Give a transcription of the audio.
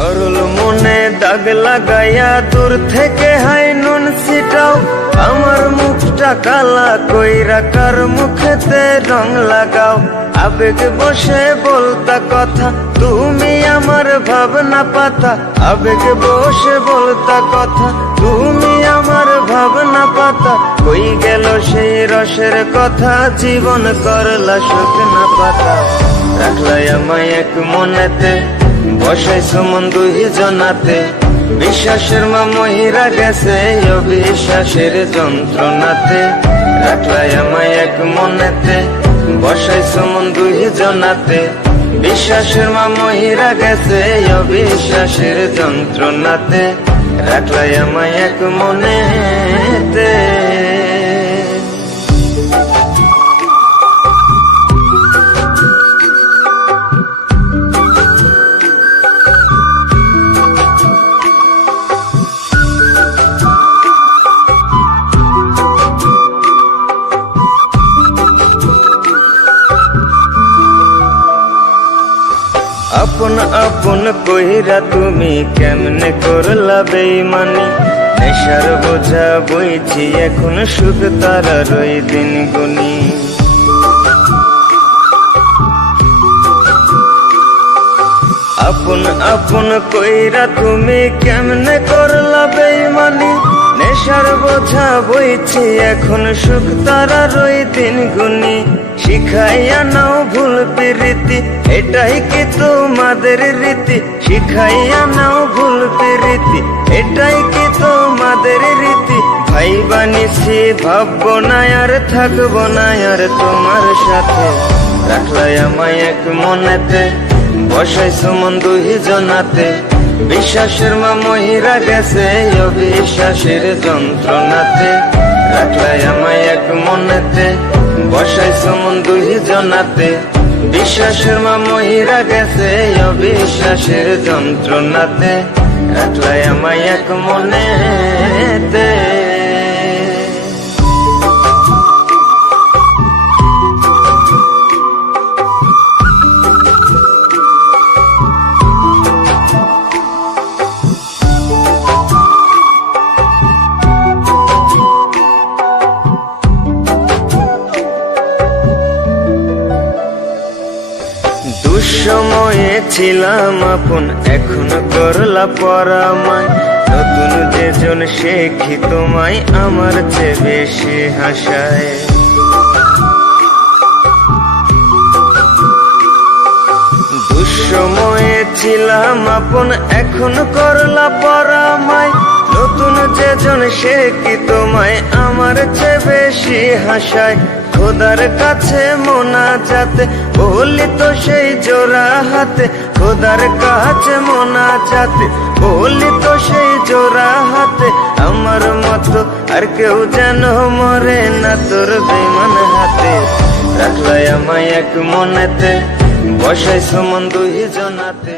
সরল মনে দাগ লাগাইয়া দূর থেকে হাই নুন ছিটাও, আমার মুখটা কালা কইরা কার মুখেতে রং লাগাও। আবেগ বসে বলতা কথা, তুমি আমার ভাবনা পাতা। আবেগ বসে বলতা কথা, তুমি আমার ভাবনা পাতা। কই গেল সেই রসের কথা, জীবন করলা শুকনা পাতা। রাখলাই আমায় এক মনেতে, বসাইছো মন দুই জনাতে। বিশ্বাসের মা মহিরা গেছে অবিশ্বাসের যন্ত্রণাতে। রাখলাই আমায় এক মনেতে, বসাইছো মন দুই জনাতে। বিশ্বাসের মা মহিরা গেছে অবিশ্বাসের যন্ত্রণাতে। রাখলাই আমায় এক মনেতে। আপন আপন কইরা তুমি কেমনে করলা বেইমানি। নেশার বোঝা বইছি এখন সুখ তারার ওই দিন গুনি। আপন আপন কইরা তুমি কেমনে করলা বেইমানি। নেশার বোঝা বইছি এখন সুখ তারার ওই দিন গুনি। শিখাইয়া নাও ভুল প্রীতি, এটাই কি তোমাদের রীতি। শিখাইয়া নাও ভুল প্রীতি, এটাই কি তোমাদের রীতি। ভাই বানিছি ভাববো না আর থাকবো না আর তোমার সাথে। রাখলাই আমায় এক মনেতে, বসাইছো মন দুই জনাতে। বিশ্বাসের মা মহিরা গেছে অবিশ্বাসের যন্ত্রণাতে। রাখলাই আমায় এক মনেতে, বসাইছো মন দুই জনাতে। বিশ্বাসের মা মহিরা গেছে অবিশ্বাসের যন্ত্রণাতে। রাখলাই আমায় এক মনেতে। দুঃসময়ে ছিলাম আপন, এখন করলা পরামায়। নতুন যেজন সে কি তোমায় আমার চেয়ে বেশি হাসায়। দুঃসময়ে ছিলাম আপন, এখন করলা পরামায়। নতুন যেজন সে কি তোমায় আমার চেয়ে বেশি হাসায়। খোদার কাছে মোনাজাতে বলি তো সেই জোড়া হাতে। খোদার কাছে মোনাজাতে বলি তো সেই জোড়া হাতে। আমার মতো আর কেউ যেন মরে না তোর বেমান হাতে। রাখলাই আমায় এক মনেতে, বসাইছো মন দুই জনাতে।